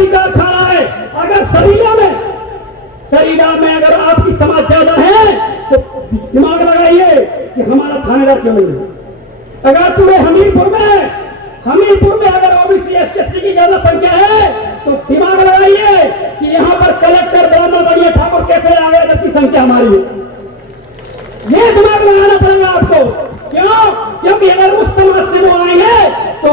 अधिकार खा रहा है। अगर सरीला में अगर आपकी समाज ज्यादा है तो दिमाग लगाइए कि हमारा थानेदार क्यों नहीं है। अगर पूरे हमीरपुर में अगर ओबीसी एसटी की ज्यादा संख्या है तो दिमाग लगाइए कि यहाँ पर कलेक्टर ब्राह्मण बढ़िया ठाकुर कैसे आ गए जबकि संख्या हमारी है। ये दिमाग लगाना पड़ेगा आपको। क्यों? क्योंकि अगर उस समाज से वो आएंगे तो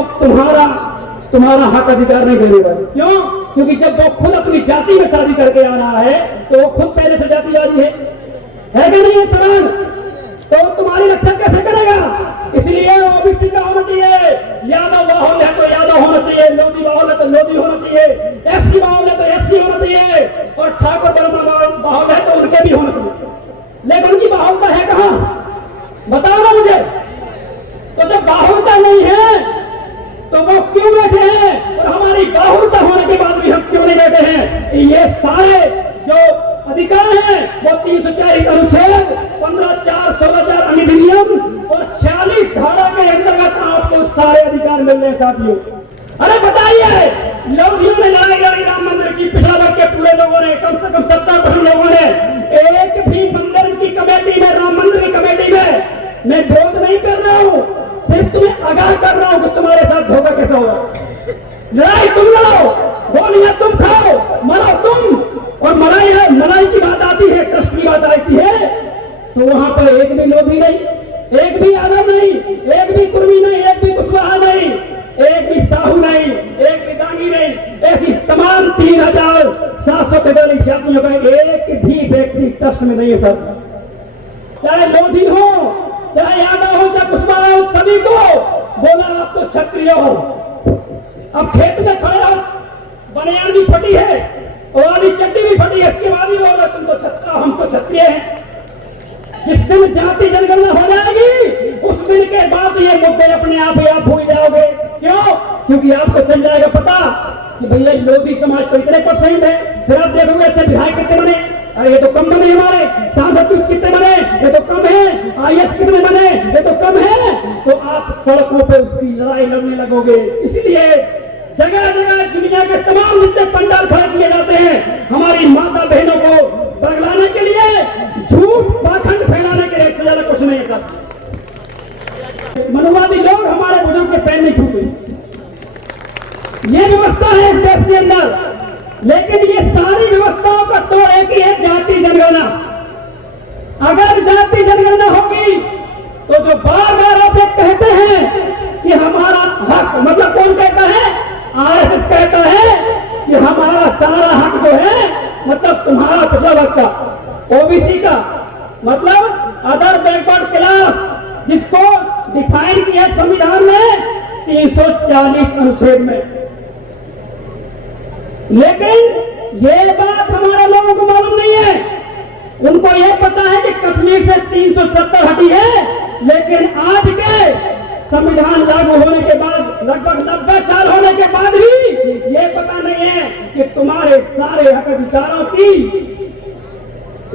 तुम्हारा हक अधिकार नहीं मिलेगा। क्यों? क्योंकि जब वो खुद अपनी जाति में शादी करके आ रहा है तो वो खुद पहले से जातिवादी है कि नहीं? ये सवाल तो तुम्हारी रक्षा कैसे करेगा? इसलिए ओबीसी का होना चाहिए, यादव बाहुल है तो यादव होना चाहिए, लोधी बाहुल है तो लोधी होना चाहिए, एससी बाहुल है तो एससी होना चाहिए, और ठाकुर ब्राह्मण बाहुल है तो उनके भी होना चाहिए। लेकिन उनकी बाहुलता है कहाँ? बताओ ना मुझे। तो जब बाहुलता नहीं है तो वो क्यों बैठे हैं? और हमारी बाहुलता होने के बाद भी हम क्यों नहीं बैठे हैं? ये सारे जो अधिकार हैं वो 340 अनुच्छेद, 15(4), 16(4) अधिनियम और 46 धारा के अंतर्गत आपको सारे अधिकार मिल रहे हैं साथियों। अरे बताइए, लोधियों ने लड़ाई राम मंदिर की, पिछड़ा वर्ग के पूरे लोगों ने, कम से कम 70% लोगों ने, एक भी मंदिर की कमेटी में, राम मंदिर की कमेटी में मैं विरोध नहीं कर रहा हूँ, सिर्फ तुम्हें आगाह कर रहा हूँ कि तुम्हारे साथ धोखा कैसा होगा। लड़ाई तुम लड़ो, गोलियां तुम खाओ, मरो तुम। और मलाई की बात आती है, ट्रस्ट की बात आती है तो वहां पर एक भी लोधी नहीं, एक भी यादव नहीं, एक भी कुर्मी नहीं, एक भी कुशवाहा नहीं, एक भी साहू नहीं, एक भी दांगी नहीं, ऐसी तमाम 3743 जातियों का एक भी व्यक्ति ट्रस्ट में नहीं है सर। चाहे लोधी हो, चाहे यादव हो, चाहे कुशवाहा हो, सभी को बोला आप तो क्षत्रिय हो। अब खेत में खड़े हो, बनियान भी फटी है और आधी चड्डी भी फटी है, इसके बाद ही बोल रहे तुम तो हम तो क्षत्रिय हैं। जिस दिन जाति जनगणना हो जाएगी उस दिन के बाद ये मुद्दे अपने आप ही आप भूल जाओगे। क्यों? क्योंकि आपको चल जाएगा पता कि भैया लोधी समाज तो इतने % है। फिर आप देखोगे अच्छा विधायक कितने बने, अरे ये तो कम बने, हमारे सांसद कितने बने, ये तो कम है, IAS कितने बने, ये तो कम है। तो आप सड़कों पे उसकी लड़ाई लड़ने लगोगे। इसलिए जगह जगह दुनिया के तमाम मुद्दे पंडाल खड़े किए जाते हैं हमारी माता बहनों को बगलाने के लिए, झूठ पाखंड फैलाने के लिए, ज्यादा कुछ नहीं है। मनुवादी लोग हमारे बुजुर्ग के पैर नहीं छूते, ये व्यवस्था है इस देश के अंदर। लेकिन ये सारी व्यवस्थाओं का तो एक ही है, जाति जनगणना। अगर जाति जनगणना होगी तो जो बार बार आप कहते हैं कि हमारा हक, मतलब कौन कहता है? RSS कहता है कि हमारा सारा हक जो है, मतलब तुम्हारा पिछड़ा वर्ग का, ओबीसी का, मतलब अदर बैकवर्ड क्लास, जिसको डिफाइन किया संविधान में 340 अनुच्छेद में। लेकिन ये बात हमारे लोगों को मालूम नहीं है। उनको यह पता है कि कश्मीर से 370 हटी है, लेकिन आज के संविधान लागू होने के बाद, लगभग 90 साल होने के बाद भी ये पता नहीं है कि तुम्हारे सारे हक अधिकारों की,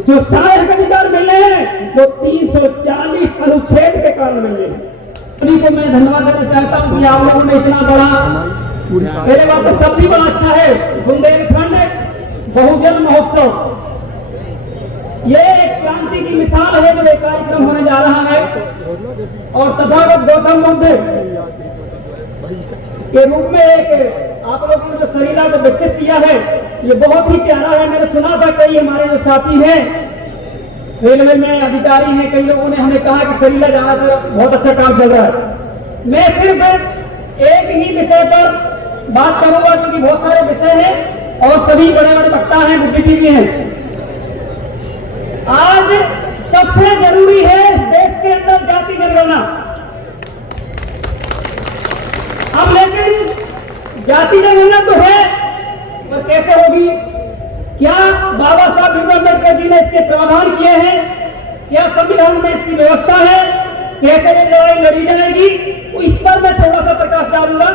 जो सारे हक अधिकार मिले हैं वो 340 अनुच्छेद के कारण मिले हैं। सभी को मैं धन्यवाद देना चाहता हूँ कि आप लोगों ने इतना बड़ा, मेरे बात तो सब भी बड़ा अच्छा है, बुंदेलखंड बहुजन महोत्सव, ये एक क्रांति की मिसाल है। जो एक कार्यक्रम होने जा रहा है और तथागत गौतम बुद्ध के रूप में एक आप लोगों ने जो सरीला को विकसित किया है, ये बहुत ही प्यारा है। मैंने सुना था कई हमारे जो साथी हैं, रेलवे में अधिकारी हैं, कई लोगों ने हमें कहा कि सरीला जाना से बहुत अच्छा काम चल रहा है। मैं सिर्फ एक ही विषय पर बात करूंगा क्योंकि बहुत सारे विषय हैं और सभी बड़े बड़े वक्ता हैं, बुद्धिजीवी हैं। आज सबसे जरूरी है इस देश के अंदर जाति जनगणना। अब लेकिन जाति जनगणना तो है, पर कैसे होगी? क्या बाबा साहब भीमराव अम्बेडकर जी ने इसके प्रावधान किए हैं? क्या संविधान में इसकी व्यवस्था है? कैसे ये लड़ाई लड़ी जाएगी? तो इस पर मैं थोड़ा सा प्रकाश डालूंगा,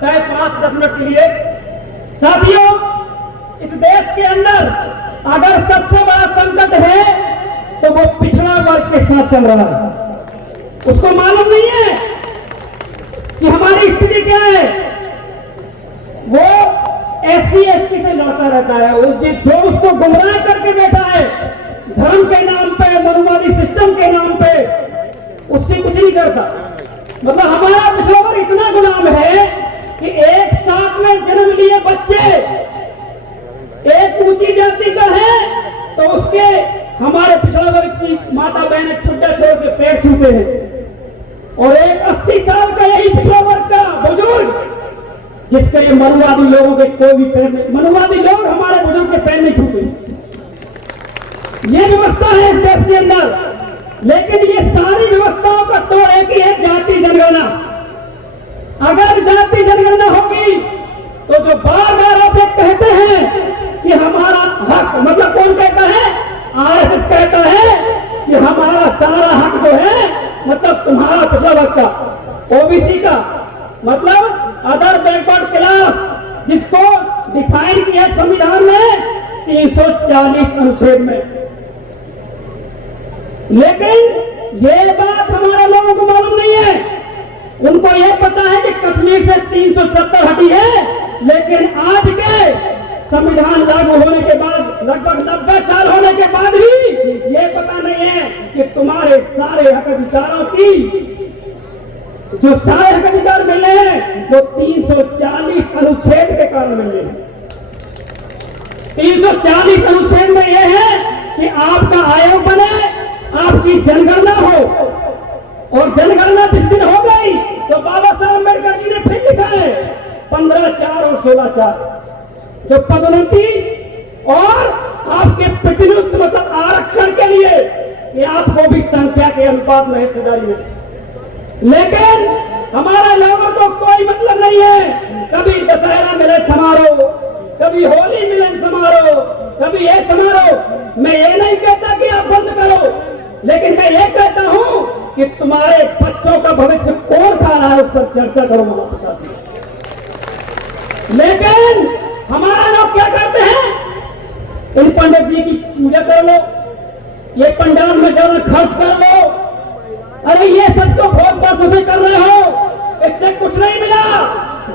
शायद 5-10 मिनट के लिए। साथियों, इस देश के अंदर अगर सबसे बड़ा संकट है तो वो पिछड़ा वर्ग के साथ चल रहा है। उसको मालूम नहीं है कि हमारी स्थिति क्या है। वो SC ST से लड़ता रहता है, जो उसको गुमराह करके बैठा है धर्म के नाम पे, मनुवादी सिस्टम के नाम पे, उससे कुछ नहीं करता। मतलब हमारा पिछड़ा वर्ग इतना गुलाम है कि एक साथ में जन्म लिए बच्चे एक ऊंची जाति का है तो उसके हमारे पिछड़ा वर्ग की माता बहनें छुट्टा छोड़ के पैर छूते हैं, और एक 80 साल का यही पिछड़ा वर्ग का बुजुर्ग जिसके ये मनुवादी लोगों के कोई भी पैर नहीं, मनुवादी लोग हमारे बुजुर्ग के पैर नहीं छूते। ये व्यवस्था है इस देश के अंदर। लेकिन ये सारी व्यवस्थाओं का तोड़ है कि एक जाति जनगणना। अगर जाति जनगणना होगी तो जो बार बार आप लोग कहते हैं कि हमारा हक, मतलब कौन कहता है? RSS कहता है कि हमारा सारा हक जो है, मतलब तुम्हारा पिछड़ा वर्ग का, OBC का, मतलब अदर बैकवर्ड क्लास, जिसको डिफाइन किया संविधान में 340 अनुच्छेद में। लेकिन ये बात हमारे लोगों को मालूम नहीं है। उनको यह पता है कि कश्मीर से 370 हटी है, लेकिन आज के संविधान लागू होने के बाद, लगभग 90 साल होने के बाद भी ये पता नहीं है कि तुम्हारे सारे हक अधिकारों की, जो सारे हक अधिकार मिल रहे हैं वो 340 अनुच्छेद के कारण मिल रहे हैं। 340 अनुच्छेद में यह है कि आपका आयोग बने, आपकी जनगणना हो, और जनगणना जिस दिन हो गई तो बाबा साहब अम्बेडकर जी ने फिर लिखा है 15(4) और 16(4) जो पदोन्नति और आपके प्रतिनिधित्व, मतलब आरक्षण के लिए कि आपको भी संख्या के अनुपात में हिस्सेदारी मिले। लेकिन हमारे लोगों को कोई मतलब नहीं है। कभी दशहरा मिलन समारोह, कभी होली मिलन समारोह, कभी ये समारोह। मैं ये नहीं कहता कि आप बंद करो, लेकिन मैं ये कहता हूं कि तुम्हारे बच्चों का भविष्य कौन खा रहा है उस पर चर्चा करो हमारे साथ। लेकिन हमारे लोग क्या करते हैं? इन पंडित जी की पूजा कर लो, ये पंडाल में ज्यादा खर्च कर लो, अरे ये सब तो बहुत बरसों से कर रहे हो, इससे कुछ नहीं मिला।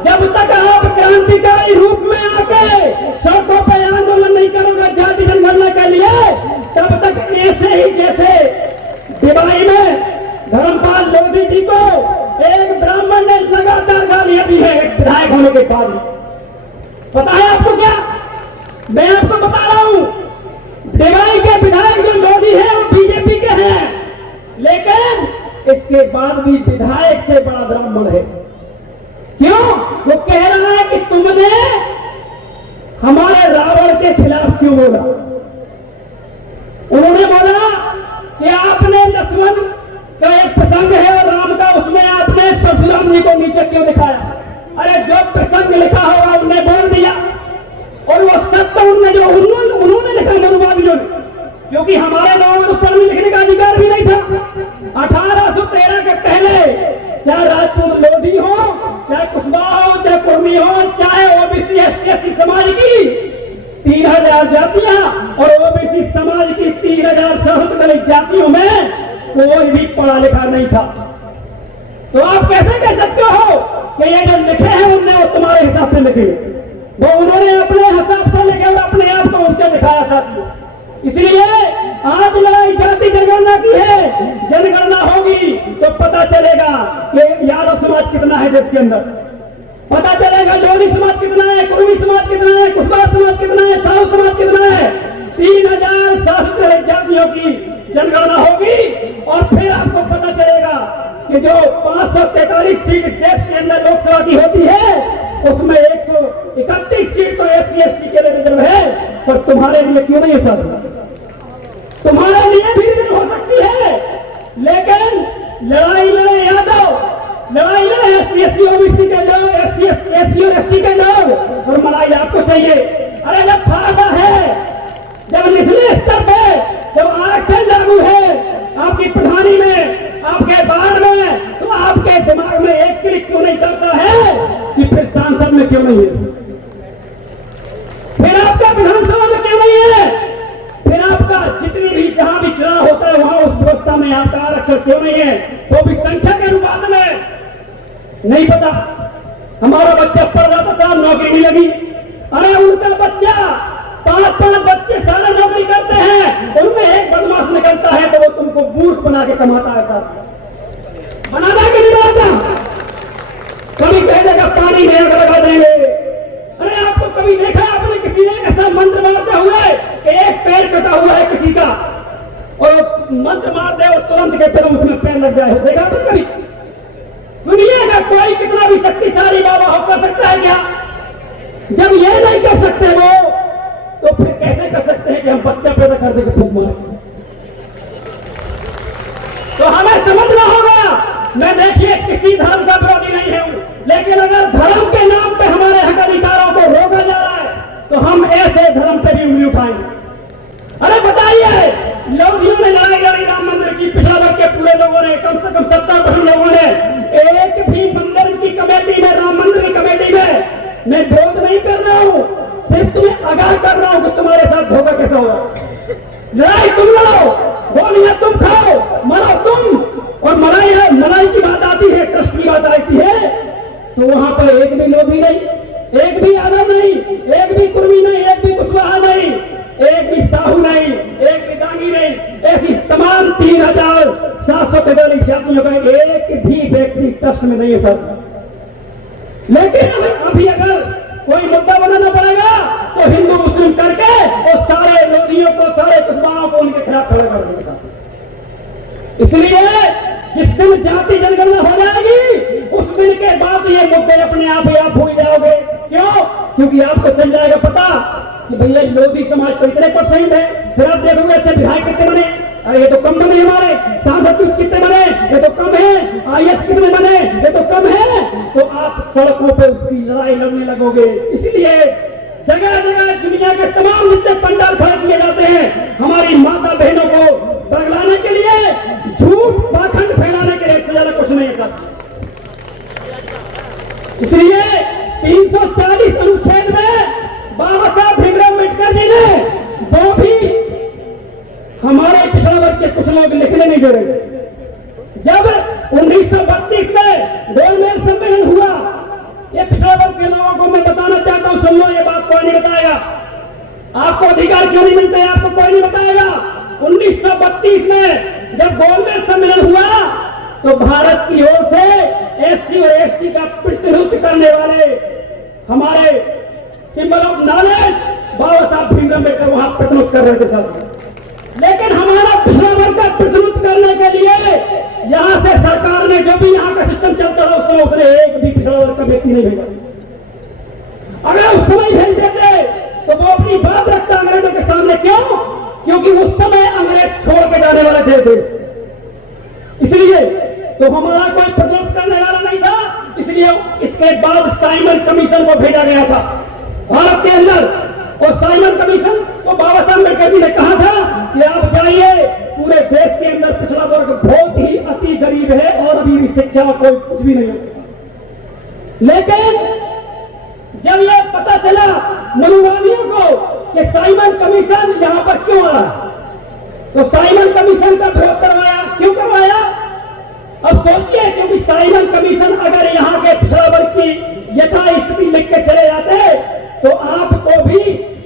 जब तक आप क्रांतिकारी रूप में आके सड़कों पर आंदोलन नहीं करोगे जाति जनगणना के लिए, तब तक ऐसे ही जैसे दिवाली में धर्मपाल लोधी जी को एक ब्राह्मण ने लगातार गालियां दी है विधायक होने के बाद। पता है आपको क्या? मैं आपको बता रहा हूं, दिवाली के विधायक जो लोधी है वो बीजेपी के हैं, लेकिन इसके बाद भी विधायक से बड़ा ब्राह्मण है। क्यों? वो कह रहा है कि तुमने हमारे रावण के खिलाफ क्यों बोला? उन्होंने बोला कि आपने लक्ष्मण का एक प्रसंग है और राम का, उसमें आपने परशुराम जी को नीचे क्यों दिखाया? अरे जो प्रसंग लिखा होगा उन्हें बोल दिया, और वो सत्य उन्होंने जो उन्होंने लिखा मनुवादियों ने, क्योंकि हमारे लोगों को पढ़ने लिखने का अधिकार भी नहीं था। 1813 के पहले चाहे राजपूत लोधी हो, चाहे कुशवाहा हो, चाहे कुर्मी हो, चाहे OBC SC समाज की 3000 जातियां और OBC समाज की 3000 सहस्त्र जातियों में कोई भी पढ़ा लिखा नहीं था। तो आप कैसे कह सकते हो कि ये जो लिखे हैं उन्होंने वो तुम्हारे हिसाब से लिखे? वो उन्होंने अपने हिसाब से लिखे और अपने आप को ऊंचा दिखाया साथियों। इसलिए आज लड़ाई जाति जनगणना की है। जनगणना होगी तो पता चलेगा कि यादव समाज कितना है देश के अंदर, पता चलेगा लोधी समाज कितना है, कुर्मी समाज कितना है, कुशवाहा समाज कितना है, साहू समाज कितना है। 3000 जातियों की जनगणना होगी और फिर आपको पता चलेगा कि जो 543 सीट इस देश के अंदर लोकसभा की होती है उसमें 131 सीट तो SC ST के लिए रिजर्व है, पर तुम्हारे लिए क्यों नहीं है सर? तुम्हारे लिए भी रिजर्व हो सकती है, लेकिन लड़ाई लड़े यादव, लड़ाई लड़े SC SC OBC के लोग, SC और ST के लोग, और मलाई आपको चाहिए। अरे जब फायदा है, जब निचले स्तर पे जब आरक्षण लागू है आपकी प्रधानी में, आपके बाढ़ में, तो आपके दिमाग में एक क्लिक क्यों नहीं करता है कि फिर सांसद में क्यों नहीं है, फिर आपका विधानसभा में क्यों नहीं है, फिर आपका जितनी भी जहां भी चुनाव होता है वहां उस व्यवस्था में आपका आरक्षण क्यों नहीं है? वो भी संख्या के अनुपात में नहीं पता। हमारा बच्चा पढ़ रहा था साहब, नौकरी नहीं लगी। अरे बच्चा 5-5 बच्चे सारे नौकरी करते हैं, उनमें एक बदमाश निकलता है तो वो तुमको मूर्ख बना के कमाता है। साथ बनाना कि नहीं बनाता? कभी कह देगा पानी में आग लगा देंगे। अरे आपको कभी देखा आपने किसी ने ऐसा मंत्र मारते हुए कि एक पैर कटा हुआ है किसी का और मंत्र मार दे और तुरंत के पैरों उसमें पैर लग जाए? देखा आपने कभी? दुनिया का कोई कितना भी शक्तिशाली बाबा हो कर सकता है क्या? जब ये नहीं कर सकते वो, तो फिर कैसे कर सकते हैं कि हम बच्चा पैदा कर देंगे फूंक मार? तो हमें समझना होगा। मैं देखिए किसी धर्म का विरोधी नहीं हूं, लेकिन अगर धर्म के नाम पे हमारे हक अधिकारों को रोका जा रहा है तो हम ऐसे धर्म पे भी उंगली उठाएंगे। अरे बताइए, लोधियों ने लड़ाई लड़ी राम मंदिर की, पिछड़ा वर्ग के पूरे लोगों ने, कम से कम 70% लोगों ने, एक भी मंदिर की कमेटी में, राम मंदिर की कमेटी में मैं विरोध नहीं कर रहा हूं, सिर्फ तुम्हें आगाह कर रहा हूं कि तुम्हारे साथ धोखा कैसा होगा। लड़ाई तुम लड़ो, गोलियां तुम खाओ, मरो तुम। और मलाई की बात आती है, ट्रस्ट की बात आती है, तो वहां पर एक भी लोधी नहीं, एक भी यादव नहीं, एक भी कुर्मी नहीं, एक भी कुशवाहा नहीं, एक भी साहू नहीं, एक भी दांगी नहीं, ऐसी तमाम 3743 जातियों का एक भी व्यक्ति ट्रस्ट में नहीं है सर। लेकिन अभी अगर कोई मुद्दा बनाना पड़ेगा तो हिंदू मुस्लिम करके और सारे लोधियों को, सारे कुशवाहाओं को उनके खिलाफ खड़ा कर देंगे साथ। इसलिए जिस दिन जाति जनगणना हो जाएगी उस दिन के बाद ये मुद्दे अपने आप ही आप भूल जाओगे। क्यों? क्योंकि आपको चल जाएगा पता कि भैया लोधी समाज तो इतने % है। फिर आप देखोगे अच्छे विधायक कितने बने, अरे ये तो कम बने, हमारे सांसद कितने बने, ये तो कम है, IAS कितने बने, ये तो कम है। तो आप सड़कों पे उसकी लड़ाई लड़ने लगोगे। इसलिए जगह जगह दुनिया के तमाम जितने पंडाल खड़े किए जाते हैं हमारी माता बहनों को बगलाने के लिए, झूठ पाखंड फैलाने के लिए, इससे ज्यादा कुछ नहीं था। इसलिए 340 अनुच्छेद में बाबा साहब भीमराव अम्बेडकर जी ने वो भी हमारे पिछड़ा वर्ग के कुछ लोग लिखने नहीं दे रहे। जब 1932 में गोलमेज सम्मेलन हुआ, ये पिछड़ा वर्ग के लोगों को मैं बताना चाहता हूं, सुन लो, ये बात कोई नहीं बताएगा, आपको अधिकार क्यों नहीं मिलते, आपको कोई नहीं बताएगा। 1932 में जब गोलमेज सम्मेलन हुआ तो भारत की ओर से SC और ST का प्रतिनिधित्व करने वाले हमारे सिंबल ऑफ नॉलेज बाबा साहब भीमराव अम्बेडकर वहां प्रतिनिधित्व कर रहे थे साहब। लेकिन हमारा पिछड़ा वर्ग का प्रतिनिधित्व करने के लिए यहां से सरकार ने, जो भी यहां का सिस्टम चलता था उसमें, उसने एक भी पिछड़ा वर्ग का व्यक्ति नहीं भेजा। अगर उस समय भेज देते तो वो अपनी बात रखता अंग्रेजों के सामने। क्यों? क्योंकि उस समय अंग्रेज छोड़ के जाने वाले थे देश, इसलिए तो हमारा कोई प्रतिरोध करने वाला नहीं था। इसलिए इसके बाद साइमन कमीशन को भेजा गया था भारत के अंदर, और साइमन कमीशन को बाबा साहब अम्बेडकर जी ने कहा था कि आप जाइए, पूरे देश के अंदर पिछड़ा वर्ग बहुत ही अति गरीब है और अभी भी शिक्षा कोई कुछ भी नहीं होता। लेकिन जब यह पता चला मनुवादियों को कि साइमन कमीशन यहां पर क्यों आ रहा, तो साइमन कमीशन का विरोध करवाया। क्यों करवाया? अब सोचिए, क्योंकि साइमन कमीशन अगर यहाँ के पिछड़ा वर्ग की यथास्थिति लिख के चले जाते तो आपको भी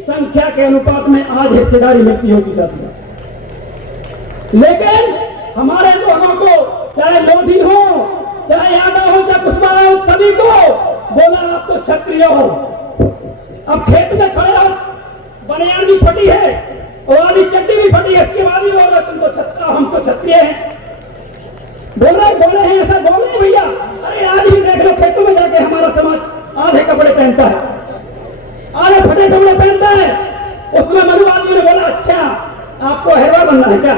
संख्या के अनुपात में आज हिस्सेदारी मिलती होगी साथियों। लेकिन हमारे लोगों को, चाहे लोधी हो, चाहे यादव हो, चाहे कुशवाहा हो, सभी को बोला आप तो क्षत्रिय हो। अब खेत में खड़े हो, बनियान भी फटी है और आधी चड्डी भी फटी है, इसके बाद ही बोल रहे तुम तो हम तो क्षत्रिय हैं। बोल रहे हैं ऐसा बोल रहे भैया। अरे आज भी देख लो खेतों में जाके हमारा समाज आधे कपड़े पहनता है, आधे फटे कपड़े पहनता है। उसमें मनुवादियों ने बोला अच्छा आपको हेरवा बनना है क्या,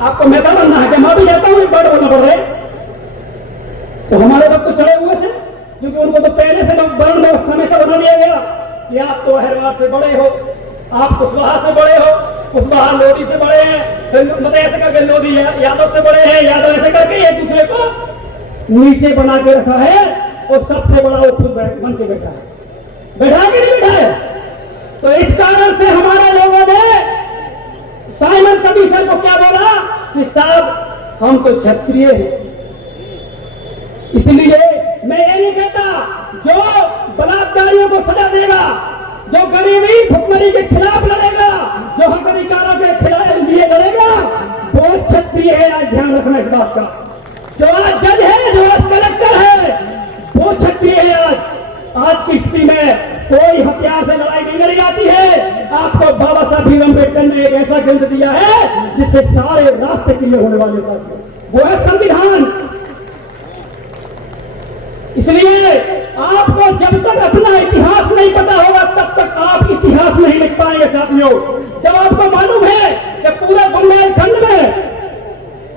आपको मेहता बनना है क्या? मैं भी जाता हूँ, बड़ बोलना पड़ रहे। तो हमारे वक्त तो चढ़े हुए थे, क्योंकि उनको तो पहले से लोग वर्ण व्यवस्था में बना दिया गया कि आप तो अहिरवार से बड़े हो, आप कुशवाहा से बड़े हो, कुशवाहा लोधी से बड़े हैं, मतलब ऐसे करके लोधी यादव से बड़े हैं, यादव ऐसे करके एक दूसरे को नीचे बना के रखा है और सबसे बड़ा वो खुद बन के बैठा है। बैठा के नहीं बैठा है? तो इस कारण से हमारे लोगों ने साइमन कमीशन को क्या बोला कि साहब हम तो क्षत्रिय हैं। इसलिए मैं ये नहीं कहता जो बलात्कारियों को सजा देगा, जो गरीब कोई भी भुखमरी के खिलाफ लड़ेगा, जो हक अधिकारों के खिलाफ लिए लड़ेगा, वो क्षत्रिय है। आज ध्यान रखना इस बात का। जो आज जज है, जो आज कलेक्टर है, वो क्षत्रिय है। आज की स्थिति में कोई हथियार से लड़ाई नहीं लड़ी जाती है। आपको बाबा साहब भीम अम्बेडकर ने एक ऐसा ग्रंथ दिया है जिससे सारे रास्ते क्लियर होने वाले साथियों, वो है संविधान। इसलिए आपको जब तक अपना इतिहास नहीं पता होगा तब तक आप इतिहास नहीं लिख पाएंगे साथियों। जब आपको मालूम है कि पूरे बुंदेलखंड में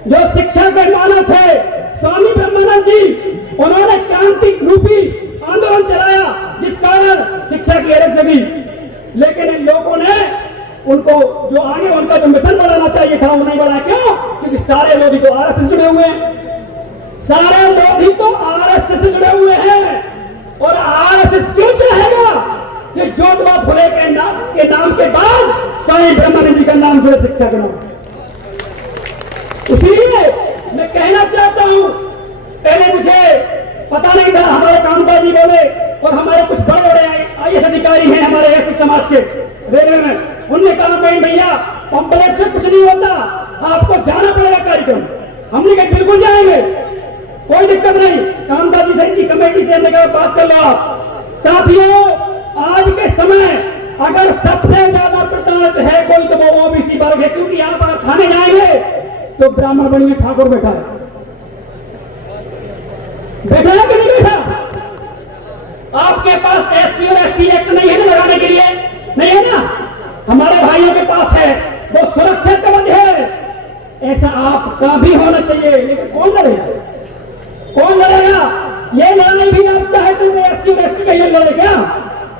जो शिक्षा के मानव थे स्वामी ब्रह्मानंद जी, उन्होंने क्रांति रूपी आंदोलन चलाया जिस कारण शिक्षा की अरज जगी, लेकिन इन लोगों ने उनको जो आगे उनका जो मिशन बढ़ाना चाहिए था वो नहीं बढ़ाया। क्यों? क्योंकि सारे लोग तो आरएसएस जुड़े हुए हैं, सारे लोग ही तो आरएसएस से जुड़े हुए हैं। और आरएसएस क्यों चाहेगा कि ज्योतिबा फुले के नाम के बाद स्वामी ब्रह्मानंद जी का नाम जुड़े शिक्षा के नाम। इसलिए मैं कहना चाहता हूं, पहले मुझे पता नहीं था, हमारे कामकाजी बोले और हमारे कुछ बड़े बड़े आईएएस अधिकारी हैं हमारे एससी समाज के रेलवे में, उनने कहा कहीं भैया पंपलेट से कुछ नहीं होता, आपको जाना पड़ेगा कार्यक्रम। हमने कहा बिल्कुल जाएंगे, कोई दिक्कत नहीं, कामकाजी समिति की कमेटी से हमने कहा बात कर लो आप। साथियों, आज के समय अगर सबसे ज्यादा प्रताड़ित है कोई तो वो ओबीसी वर्ग है, क्योंकि आप अगर थाने जाएंगे तो ब्राह्मण बनिए ठाकुर बैठा है कि नहीं बैठा? आपके पास एससी और एसटी एक्ट नहीं है ना लगाने के लिए, नहीं है ना? हमारे भाइयों के पास है, वो सुरक्षा कवच है। ऐसा आपका भी होना चाहिए, लेकिन कौन लड़ेगा? कौन लड़ेगा? ये लड़ाई भी आप चाहते हैं एससी और एसटी का ये लड़ेगा?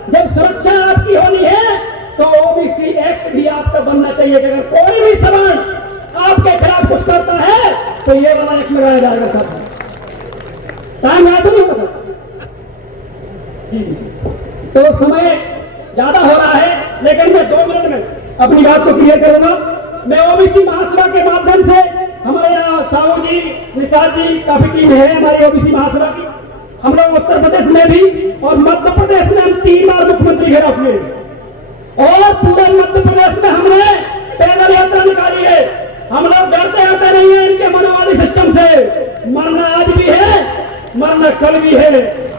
जब सुरक्षा आपकी होनी है तो ओबीसी एक्ट भी आपका बनना चाहिए कि अगर कोई भी सवाल आपके खिलाफ कुछ करता है तो ये वाला एक्ट लगाया जाएगा। टाइम याद नहीं होगा जी। तो समय ज्यादा हो रहा है, लेकिन मैं 2 मिनट में अपनी बात को क्लियर करूंगा। मैं ओबीसी महासभा के माध्यम से, हमारे यहाँ साहू जी, निषाद जी, काफी टीम है हमारी ओबीसी महासभा की। हम लोग उत्तर प्रदेश में भी और मध्य प्रदेश में हम 3 बार मुख्यमंत्री घेराव किए और पूरे मध्य प्रदेश में हमने पैदल यात्रा निकाली है। हम लोग डरते रहते नहीं है इनके मनोवादी सिस्टम से। मरना आज भी है, मरना कल भी है,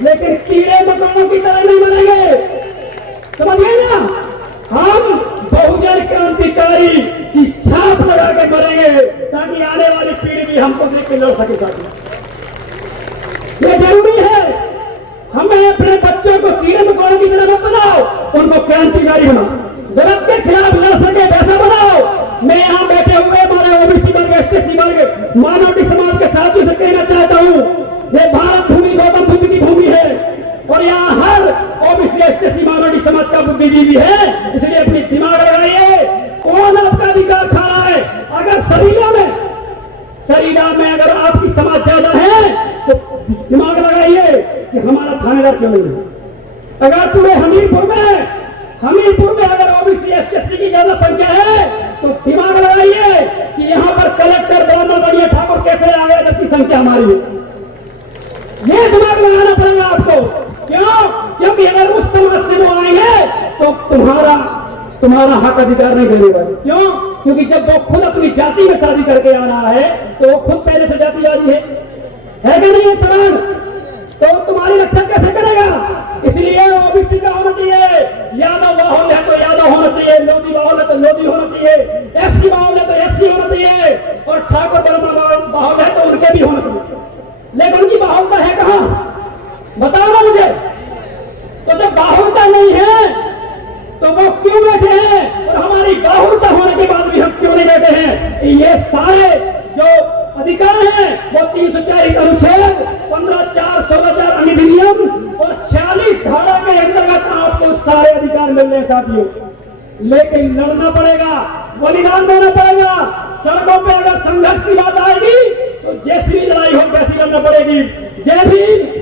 लेकिन कीड़े मकोड़ों की तरह नहीं मरेंगे, समझ गए ना? हम बहुजन क्रांतिकारी की छाप लगा के मरेंगे ताकि आने वाली पीढ़ी भी हमको देख के लड़ सके। ये जरूरी है। हमें अपने बच्चों को कीड़े मकोड़ों की तरह मत बनाओ, उनको क्रांतिकारी बनाओ, गलत के खिलाफ लड़ सके वैसा बनाओ। मैं यहाँ बैठे हुए हमारे ओबीसी वर्ग, एसटी वर्ग, माइनॉरिटी समाज के साथियों से कहना चाहता हूँ, ये भारत भूमि गौतम बुद्ध की भूमि है और यहाँ हर ओबीसी एसटी माइनॉरिटी समाज का बुद्धिजीवी है। इसलिए अपनी दिमाग लगाइए, कौन आपका अधिकार खा रहा है? अगर शरीरा में अगर आपकी समाज ज्यादा है तो दिमाग लगाइए कि हमारा थानेदार क्यों नहीं है। अगर पूरे हमीरपुर में अगर ओबीसी एसटी की ज्यादा संख्या है तो दिमाग लगाइए कि यहाँ पर कलेक्टर ब्राह्मण बनिए ठाकुर कैसे आ गए जबकि संख्या हमारी है। ये दिमाग लगाना पड़ेगा आपको। क्यों? क्योंकि अगर उस समाज से वो आएंगे तो तुम्हारा हक अधिकार नहीं देने वाले। क्यों? क्योंकि जब वो खुद अपनी जाति में शादी करके आ रहा है तो वो खुद पहले से जातिवादी है कि नहीं? सवाल तो तुम्हारी रक्षा कैसे करेगा? इसलिए ओबीसी का होना चाहिए, यादव बाहुल है तो यादव होना चाहिए, लोधी बाहुल है तो लोधी होना चाहिए, एससी बाहुल है तो एससी होना चाहिए और ठाकुर ब्राह्मण बाहुल है तो उनके भी होना चाहिए। लेकिन उनकी बाहुलता है कहां? बताओ ना मुझे। तो जब बाहुलता नहीं है तो वो क्यों बैठे हैं? और हमारी बाहुलता होने के बाद भी हम क्यों नहीं बैठे हैं? ये सारे जो अधिकार हैं वो 304 अनुच्छेद, 15(4), 16(4) अधिनियम और 46 धारा के अंतर्गत आपको सारे अधिकार मिल रहे हैं साथियों। लेकिन लड़ना पड़ेगा, बलिदान देना पड़ेगा। सड़कों पे अगर संघर्ष की बात आएगी तो जैसी भी लड़ाई हो वैसी लड़ना पड़ेगी। जय भीम।